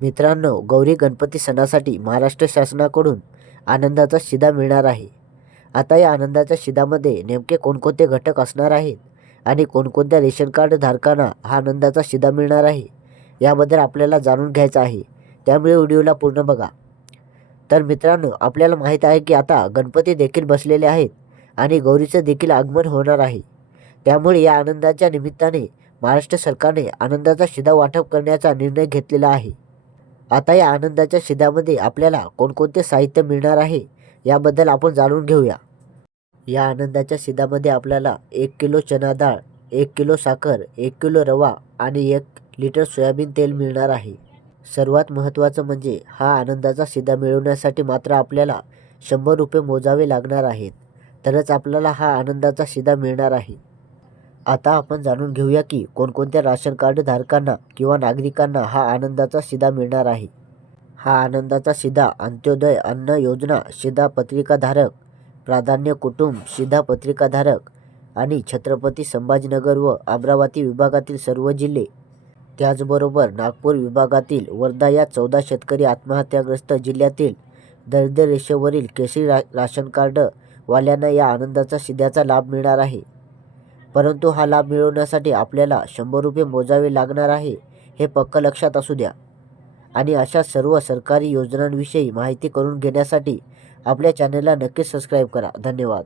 मित्रांनो गौरी गणपती सणासाठी महाराष्ट्र शासनाकडून आनंदाचा शिदा मिळणार आहे. आता या आनंदाच्या शिदामध्ये नेमके कोणकोणते घटक असणार आहेत आणि कोणकोणत्या रेशन कार्ड धारकांना हा आनंदाचा शिदा मिळणार आहे याबद्दल आपल्याला जाणून घ्यायचं आहे. त्यामुळे व्हिडिओला पूर्ण बघा. तर मित्रांनो आपल्याला माहीत आहे की आता गणपती देखील बसलेले आहेत आणि गौरीचं देखील आगमन होणार आहे. त्यामुळे या आनंदाच्या निमित्ताने महाराष्ट्र सरकारने आनंदाचा शिदा वाटप करण्याचा निर्णय घेतलेला आहे. आता या आनंदाच्या शिद्यामध्ये आपल्याला कोणकोणते साहित्य मिळणार आहे याबद्दल आपण जाणून घेऊया. या आनंदाच्या शिद्यामध्ये आपल्याला एक किलो चना डाळ एक किलो साखर एक किलो रवा आणि एक लिटर सोयाबीन तेल मिळणार आहे. सर्वात महत्त्वाचं म्हणजे हा आनंदाचा शिदा मिळवण्यासाठी मात्र आपल्याला शंभर रुपये मोजावे लागणार आहेत. तरच आपल्याला हा आनंदाचा शिदा मिळणार आहे. आता आपण जाणून घेऊया की कोणकोणत्या राशन कार्ड धारकांना किंवा नागरिकांना हा आनंदाचा शिदा मिळणार आहे. हा आनंदाचा शिदा अंत्योदय अन्न योजना शिदा पत्रिकाधारक प्राधान्य कुटुंब शिदा पत्रिकाधारक आणि छत्रपती संभाजीनगर व अमरावती विभागातील सर्व जिल्हे. त्याचबरोबर नागपूर विभागातील वर्धा या चौदा शेतकरी आत्महत्याग्रस्त जिल्ह्यातील दरिद्र रेषेवरील केसरी रा राशन कार्ड वाल्यांना या आनंदाचा शिद्याचा लाभ मिळणार आहे. परंतु हा लाभ मिळवण्यासाठी आपल्याला शंभर रुपये मोजावे लागणार आहे हे पक्क लक्षात असू द्या. आणि अशा सर्व सरकारी योजनांविषयी माहिती करून घेण्यासाठी आपल्या चॅनलला नक्कीच सबस्क्राईब करा. धन्यवाद.